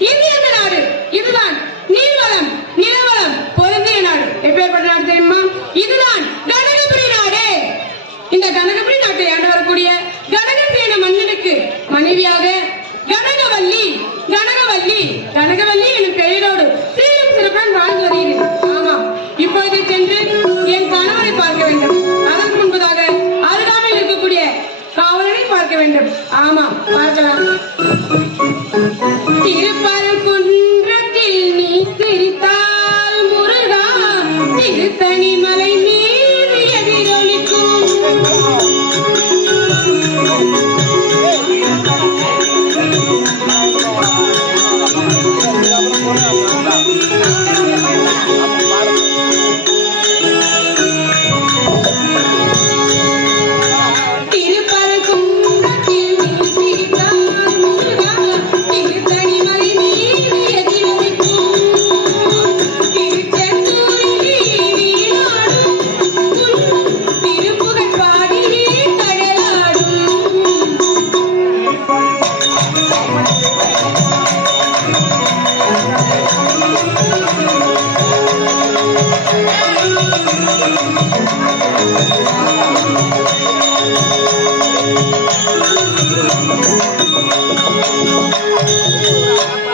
வார்த்தைக்கணுங்க இது Thank you.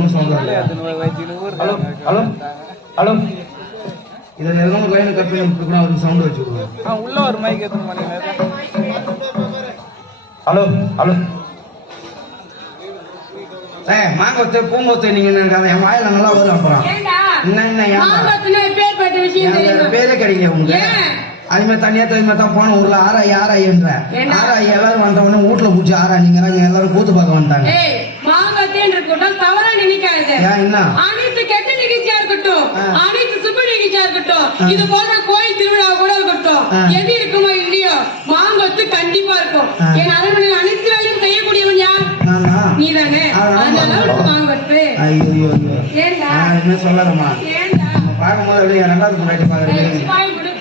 இன்னும் சொல்றேன் ஹலோ ஹலோ ஹலோ. எதனா ஒரு லைனை கட் பண்ணி கொடுக்கணும் அவருக்கு சவுண்ட் வச்சு கொடுங்க. உள்ள ஒரு மைக் ஹலோ ஹலோ. ஏ மாங்கொத்து பூங்கொத்து நீங்க நினைக்காத என் வாயில நல்லா வரும் அப்புறம் என்ன என்ன பேரே கிடைக்கல உங்களுக்கு? அது மாதிரி தனியா தனி மாதிரி தான் போன ஊர்ல ஆராய் ஆராய்ன்ற என்ன? ஆராய் எல்லாரும் வந்த உடனே வீட்டுல பூச்சி ஆராய்ங்கிறாங்க எல்லாரும் கூத்து பார்க்க வந்துட்டாங்க. ஏய் மாங்கத்தேன்ற கூட்டம் தவறா நினைக்காது ஏன் என்ன? அனைத்து கெட்ட நிகழ்ச்சியா இருக்கட்டும். அனைத்து சுப நிகழ்ச்சியா இருக்கட்டும். இது போன்ற கோயில் திருவிழா கூட இருக்கட்டும் ஆ. எது இருக்குமோ இல்லையோ மாங்கொத்து கண்டிப்பா இருக்கும். என் அரண்மனையில் அனைத்து வேலையும் செய்யக்கூடியவன் யார். அதனால மாங்கொத்து ஏண்டா? என்ன சொல்லறமா ஏண்டா? நம்ம பார்க்கும்போது அப்படியே ரெண்டாவது முன்னாடி ஏய், பாக்குறது சிப்பாய் கொடு.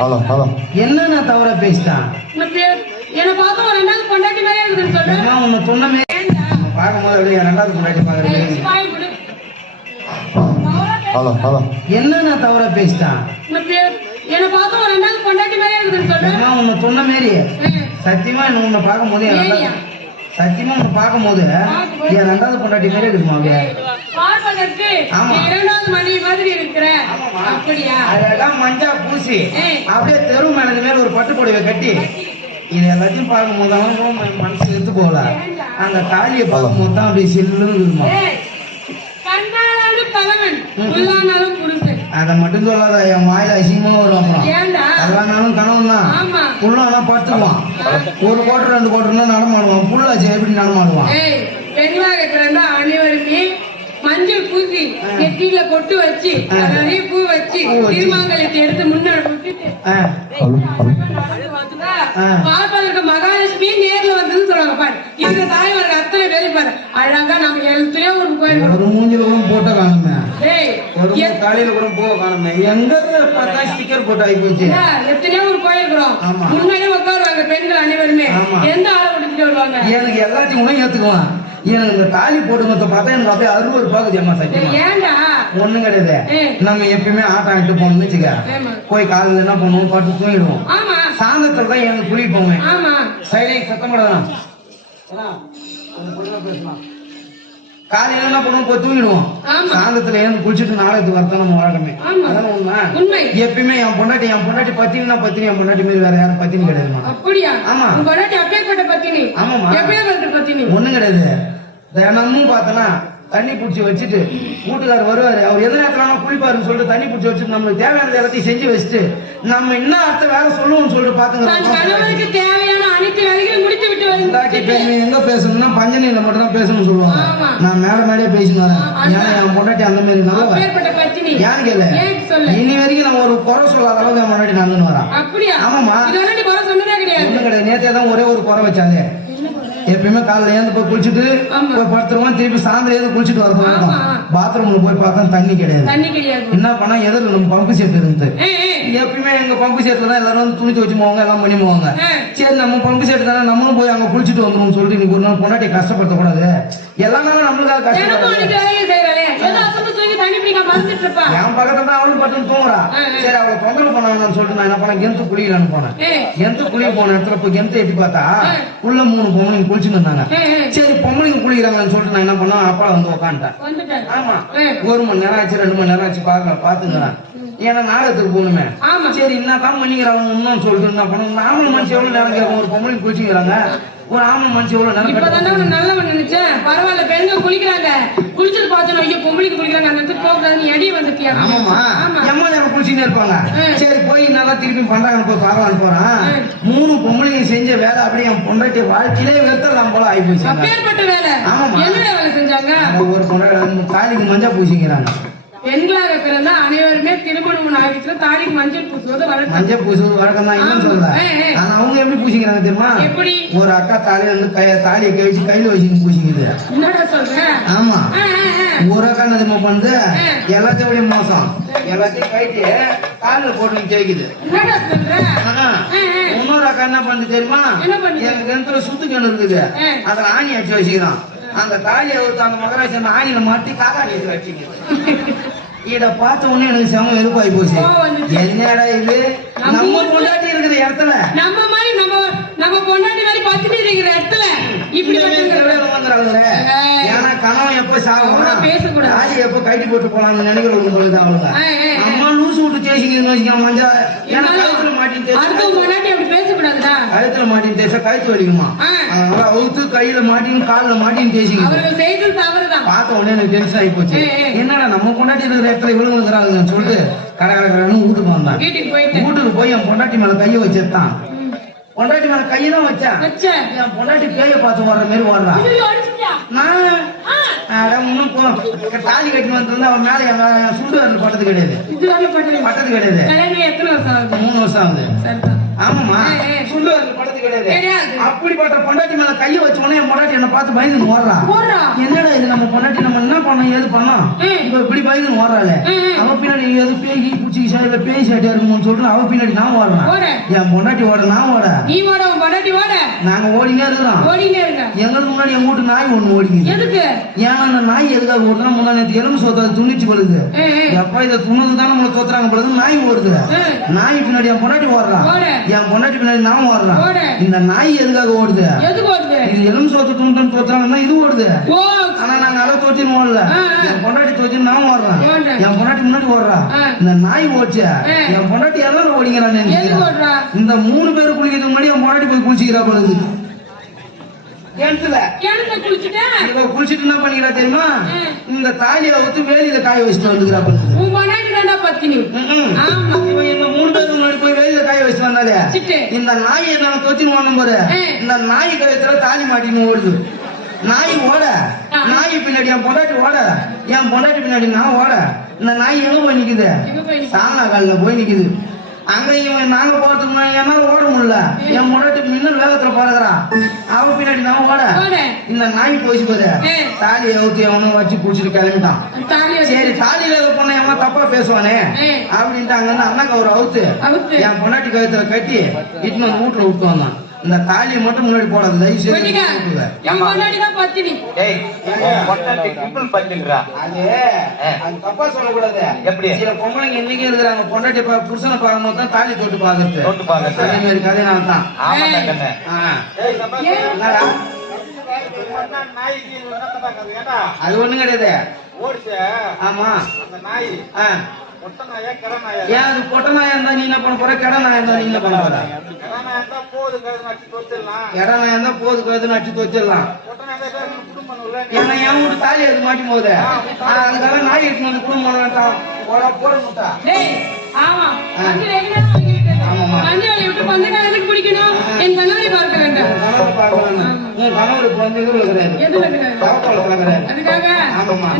Hello hello. என்ன நான் தவற பேசிட்டான் என்னை பார்த்தா ஒரு ரெண்டாவது பொண்டாட்டி சொல்றேன் உன்னை சொன்னமே ஏண்டா நம்ம ஹலோ ஹலோ. என்ன நான் தவற பேசிட்டான் என்னை ஒரு ரெண்டாவது பொண்டாட்டி சொல்றேன் உன்னை சொன்ன. சத்தியமா என்ன உன்னை பார்க்கும்போது சத்தியமா உன்னை பார்க்கும்போது என் ரெண்டாவது பொண்டாட்டி மாரி இருக்குமா அப்படியே? பார்ப்பதற்கு ஆமா. நீ இரண்டாவது மனைவி மாதிரி இருக்கிற. ஆமாம்மா. அப்படியா? அதெல்லாம் மஞ்சா பூசி. அப்படியே தெரு மேல மேல ஒரு பட்டு புடவை கட்டி. இது எல்லாத்தையும் பார்க்கும்போது அவன் மனசு எடுத்து போகல. அந்த தாலியை பார்க்கும்போது தான் அப்படியே சில்லுன்னு இருக்குமா அதை மட்டும் சொல்லாத என் வாயில அசிங்கமா வரும் ஏண்டா? கல்யாணம் கனவு தான். புள்ளானா படுத்துக்குவான் ஒரு கோட்டர் ரெண்டு கோட்டர்னா நடமாடுவான். புள்ளாச்சு எப்படி நடமாடுவான்? பெண்வாக பிறந்தா அனைவருமே மஞ்சள் பூசி நெத்தியில கொட்டு வச்சு நிறைய பூ வச்சு பூ வச்சு. திருமாங்கலத்தை எடுத்து முன்னாடி விட்டுட்டு பார்ப்பதற்கு மகாலட்சுமி நேர்ல வந்ததுன்னு சொல்லுவாங்க பாரு. இந்த தாய் வர அத்தனை பேரும் பாரு. அழகா நம்ம எழுத்துலயே ஒரு கோயில் ஒரு மூஞ்சில கூட போட்ட காணுமே. ஒரு தலையில கூட போக காணுமே. எங்க பார்த்தா ஸ்டிக்கர் போட்டு ஆகி போச்சு? எத்தனையோ ஒரு ஆமா. முன்னாடியே உட்காருவாங்க பெண்கள் அனைவருமே. எந்த ஆளை விட்டுட்டு வருவாங்க? எனக்கு எல்லாத்தையும் கூட ஏத்துக்குவான். எனக்கு தாலி போட்டு மொத்த பார்த்தா எனக்கு அப்படியே அறுபது பாக்குது அம்மா சத்தியமா. ஒண்ணும் கிடையாது. நம்ம எப்பயுமே ஆட்டம் ஆட்டு போகணும்னு வச்சுக்க. போய் காலையில என்ன பண்ணுவோம் பட்டு தூங்கிடுவோம். ஆமா. சாயந்தரத்துல தான் எனக்கு குழி போவேன். ஆமா. சைடே சத்தம் போடலாம் காலையில என்ன பண்ணுவோம் போய் தூங்கிடுவோம். சாயந்தரத்துல ஏன் குளிச்சுட்டு நாளைக்கு வரதான் நம்ம. அதானே உண்மை. உண்மை. எப்பயுமே என் பொண்டாட்டி என் பொண்டாட்டி பத்தினா பத்தினி என் பொண்டாட்டி மீது வேற யாரும் பத்தினி கிடையாதுமா அப்படியா? ஆமா. பொண்டாட்டி அப்பேற்பட்ட பத்தினி. ஆமாம்மா. எப்பேற்பட்ட பத்தினி? ஒண்ணும் கிடையாது. தினமும் பார்த்தனா தண்ணி பிடிச்சி வச்சுட்டு வீட்டுக்காரர் வருவாரு. அவர் எந்த நேரத்துல குளிப்பாருன்னு சொல்லிட்டு தண்ணி பிடிச்சி வச்சுட்டு நம்மளுக்கு தேவையானது எல்லாத்தையும் செஞ்சு வச்சுட்டு நம்ம என்ன அடுத்த வேலை சொல்லுவோம்னு சொல்லிட்டு பாத்துக்கிறோம் முடித்து விட்டு எங்க பேசணும்னா பஞ்சனியில மட்டும் தான் பேசணும்னு சொல்லுவாங்க. நான் மேல மேலே பேசினு வரேன். ஏன்னா என் பொண்டாட்டி அந்த மாதிரி நல்லவ அப்பேற்பட்ட பத்தினி ஏன்னு கேளு ஏன் சொல்லு? இனி வரைக்கும் நான் ஒரு குறை சொல்லாத அளவுக்கு என் பொண்டாட்டி நடந்துன்னு வரேன் அப்படியா? ஆமாம்மா. இதெல்லாம் நீ குறை சொன்னதே கிடையாது. கிடையாது. நேத்தே தான் ஒரே ஒரு குறை வச்சாங்க. எப்பயுமே காலைல ஏந்து போய் குளிச்சுட்டு. போய் படுத்துருவோம். திருப்பி சாயந்தரம் ஏந்து குளிச்சுட்டு வர ஆமா. பாத்ரூம்ல போய் பார்த்தா தண்ணி கிடையாது. என்ன பண்ணா எதிரில் நம்ம பம்பு செட் இருந்து. எப்பயுமே எங்க பம்பு செட்ல தான் எல்லாரும் வந்து துணி துவச்சு போவாங்க எல்லாம் பண்ணி போவாங்க. சரி நம்ம பம்பு செட் தானே நம்மளும் போய் அங்க குளிச்சுட்டு வந்துரும் சொல்லிட்டு இன்னைக்கு ஒரு நாள் பொண்டாட்டி கஷ்டப்படுத்தக்கூடாது எல்லா நாளும் நம்மளுக்காக கஷ்டப்படாது தண்ணி பிடிக்க மறந்துட்டு இருப்பா. என் பக்கத்துல தான் அவளும் பட்டு தூங்குறா. சரி அவளை தொந்தரவு பண்ணாங்கன்னு சொல்லிட்டு நான் என்ன பண்ணேன்? கெந்து குளிக்கலான்னு போனேன். எந்த குளிய போன இடத்துல போய் கெந்த எட்டி பார்த்தா. உள்ள மூணு பொம்பளைங்க குளிச்சுட்டு இருந்தாங்க சரி பொம்பளைங்க குளிக்கிறாங்கன்னு சொல்லிட்டு நான் என்ன பண்ணேன்? அப்பா வந்து உட்காந்துட்டேன். ஆமா. ஒரு மணி நேரம் ஆச்சு ரெண்டு மணி நேரம் ஆச்சு பாக்க பாத்துங்கிறேன் ஏன்னா நாடகத்துக்கு போகணுமே. ஆமா. சரி என்ன தான் பண்ணிக்கிறாங்க இன்னும் சொல்லிட்டு என்ன பண்ணணும். ஆம்பளை மனுஷன் எவ்வளவு நேரம் கேட்கும் ஒரு பொம்பளை குளிச்சுக்கிறாங்க. ஒரு ஆம்பளை மனுஷன் எவ்வளவு நேரம் இப்பதானே நல்லவன் நினைச்சேன். பரவாயில்ல பெண்கள் குளிக்கிறாங்க. குளிச்சது பார்த்தோம் ஐயோ பொம்பளைக்கு குளிக்கிறாங்க. அந்த இடத்துக்கு போகக்கூடாதுன்னு எடி வந்துட்டியா? ஆமாமா ஆமா. எம்மா நேரம் குளிச்சுட்டே இருப்பாங்க. சரி போய் நல்லா திருப்பி பண்றாங்க போய் பரவாயில்ல போறான். மூணு பொம்பளைங்க செஞ்ச வேலை அப்படியே என் பொண்டாட்டி வாழ்க்கையிலே வெத்தலாம் போல ஆகி போச்சு அப்பேற்பட்ட வேலை. ஆமாம்மா. என்ன வேலை செஞ்சாங்க? ஒரு பொண்டாட்டி தாலிக்கு மஞ்சா பூசிக்கிறாங்க. பெண்களாக பிறந்தா அனைவருமே திருமணம் ஆகிட்டு தாலிக்கு மஞ்சள் பூசுவது வழக்கம். மஞ்சள் பூசுவது வழக்கம் தான் இல்லைன்னு. ஆனா அவங்க எப்படி பூசிக்கிறாங்க தெரியுமா? எப்படி? ஒரு அக்கா தாலியில இருந்து கைய தாலியை கழிச்சு கையில வச்சு பூசிக்குது. என்னடா சொல்ற? ஆமா. ஒரு அக்கா என்ன பண்ணுது. எல்லாத்தையும் மோசம். எல்லாத்தையும் கழிச்சு காலில் போட்டு ஆ. இன்னொரு அக்கா என்ன பண்ணுது தெரியுமா? எங்க கிணத்துல சுத்து கிணறு இருக்குது. ம். அதுல ஆணி அடிச்சு வச்சுக்கிறான். அந்த தாலியை ஒருத்த அந்த மகராசி அந்த ஆணியில மாட்டி காக்காடி வச்சுக்கிறது இத பார்த்த உடனே எனக்கு செம வெறுப்பாகி போச்சு. என்னடா இது நம்ம பொண்டாட்டி இருக்கிற இடத்துல நம்ம பொண்டாட்டி மாதிரி பத்தினி இருக்கிற இடத்துல இப்படி. ஏன்னா கணவன் எப்ப சாகும் பேசக்கூடாது. தாலி எப்ப கட்டி போட்டு போலாம்னு நினைக்கிறவங்க ஏய். அம்மா லூசு விட்டு தேசிங்கன்னு வச்சுக்க மஞ்சா ஏன்னா கழுத்துல அடுத்த பொண்டாட்டி அப்படி பேசக்கூடாதுடா கழுத்துல மாட்டின்னு தேய்ச்சா கழுத்து வலிக்குமா. அதனால அவுத்து கையில மாட்டின்னு கால்ல மாட்டின்னு தேசிங்க பார்த்த உடனே எனக்கு டென்ஷன் ஆகி போச்சு. என்னடா நம்ம பொண்டாட்டி இருக்கிற இடத்துல இவ்வளவு இருக்கிறாங்கன்னு சொல்லிட்டு கடை கடை கடைன்னு வீட்டுக்கு வந்தான் வீட்டுக்கு போய் என் பொண்டாட்டி மேல கையை வச்சிருந்தான். பொண்டாட்டி மேல கையை தான் வச்சான் வச்ச என் பொண்டாட்டி பேய பார்த்து வர்ற மாதிரி அடிச்சிட்டியா? நான் இன்னும் போ- தாலி கட்டின்னு வந்திருந்தா அவன் மேல எங்க சுண்டு பட்டது கிடையாது. பட்டது கிடையாது? மூணு வருஷம் ஆகுது. ஆமாமா. சுண்டு பட்டது கிடையாது. அப்படிப்பட்ட பொண்டாட்டி மேல கையை வச்ச உடனே என் பொண்டாட்டி என்ன பார்த்து பயந்து போடுறா. என்னடா இது நம்ம பொண்டாட்டி நம்ம என்ன பண்ணோம் ஏது பண்ணோம். இப்ப இப்படி பயந்து ஓடுறாளே. அவ பின்னாடி எது பேய் பூச்சி இல்ல பேய் சாட்டியா இருக்குமோன்னு சொல்லிட்டு அவ பின்னாடி நான் ஓடுறேன் ஓடு. என் பொண்டாட்டி ஓட நான் ஓட நீ ஓட உன் பொண்டாட்டி ஓட நாங்க ஓடினே இருக்கிறோம் ஓடினே எங்களுக்கு முன்னாடி எங்க வீட்டு நாய் ஒண்ணு ஓடிக்குது எதுக்கு ஏன் அந்த நாய் எதுக்காக ஓடுதுன்னா முன்னாடி நேத்து எலும்பு சோத்த துணிச்சு பழுது. எப்பா இதை துணுது தானே நம்மளை தோத்துறாங்க பொழுது நாய் ஓடுது. நாய் பின்னாடி என் பொண்டாட்டி ஓடுறான் ஓடு. என் பொண்டாட்டி பின்னாடி நான் ஓடுறான் ஓடு. இந்த நாய் எதுக்காக ஓடுது? எதுக்கு வருது இது எலும்பு சோத்து துணுட்டு தோத்துறாங்கன்னா இது ஓடுது. ஆனா நாங்க அதை தோச்சின்னு ஓடல. என் பொண்டாட்டி தோச்சின்னு நான் ஓடுறேன். என் பொண்டாட்டி முன்னாடி ஓடுறா. இந்த நாய் ஓடிச்சு. என் பொண்டாட்டி எல்லாரும் ஓடிங்கிறான் இந்த மூணு பேர் குளிக்கிறதுக்கு முன்னாடி என் பொண்டாட்டி போய் குளிச்சுக்கிறா பொழுது கிணத்துல. குளிச்சுட்டு? என்ன பண்ணிக்கிறா தெரியுமா. இந்த தாலியை ஊத்து வேலியில காய வச்சுட்டு வந்துக்கிறா பொழுது உன் இந்த நாயை நான் பாரு. ஏ. இந்த நாய் கழுத்துல தாலி மாட்டின்னு ஓடுது. நாய் ஓட. நாய் பின்னாடி என் பொண்டாட்டி ஓட. என் பொண்டாட்டி பின்னாடி நான் ஓட. இந்த நாய் எங்க போய் நிக்குது? சாங்கா காலில் போய் நிக்குது. அங்க இவன் நாங்க போறதுக்கு முன்னாடி என்னால ஓட முடியல. என் முன்னாடி மின்னல் வேகத்துல பறகுறான் அவ பின்னாடி நான் ஓட. இந்த நாய் போயிச்சு ஏ. தாலியை ஊத்தி அவனும் வச்சு குடிச்சிட்டு கிளம்பிட்டான். சரி தாலியில பொண்ணை எவன் தப்பா பேசுவானே. அப்படின்ட்டு அங்க இருந்து அண்ணாக்கு ஒரு அவுத்து. என் பொண்டாட்டி கழுத்துல கட்டி வந்து வீட்டுல விட்டு வந்தான். இந்த தாலியை மட்டும் முன்னாடி போடாது தயவு செய்து தப்பா சொல்லக்கூடாது. எப்படி? சில பொம்பளைங்க இன்னைக்கு இருக்கிறாங்க. பொண்டாட்டி பா புருஷனை பார்க்கும்போது தான் தாலி தொட்டு பாக்குறது தொட்டு பார்க்கறது. அதே மாதிரி கதை நான் தான் அது ஒண்ணும் கிடையாது. ஆமா. அந்த நாய். ஏன் அது பொட்ட நாயா இருந்தா நீ என்ன பண்ண போற? கடை நாயா இருந்தா நீ என்ன பண்ண போற? தொச்சிடலாம் கடை நாயா இருந்தா போது கழுது நச்சு இல்லை. ஏன்னா என் வீட்டு தாலி அது மாட்டும் போது அதுக்காக நாய் எடுத்து வந்து குடும்பம் வேண்டாம். போட முட்டா. ஆமா. பிடிக்கணும்? என் கண்ணாடி பார்க்க வேண்டாம். கணவர் பார்க்கணும் உன் கணவருக்கு வந்து இது விழுகிறாரு எதுல இருக்கிறாரு தவக்கோலத்துல இருக்கிறாரு அதுக்காக? ஆமாம்மா.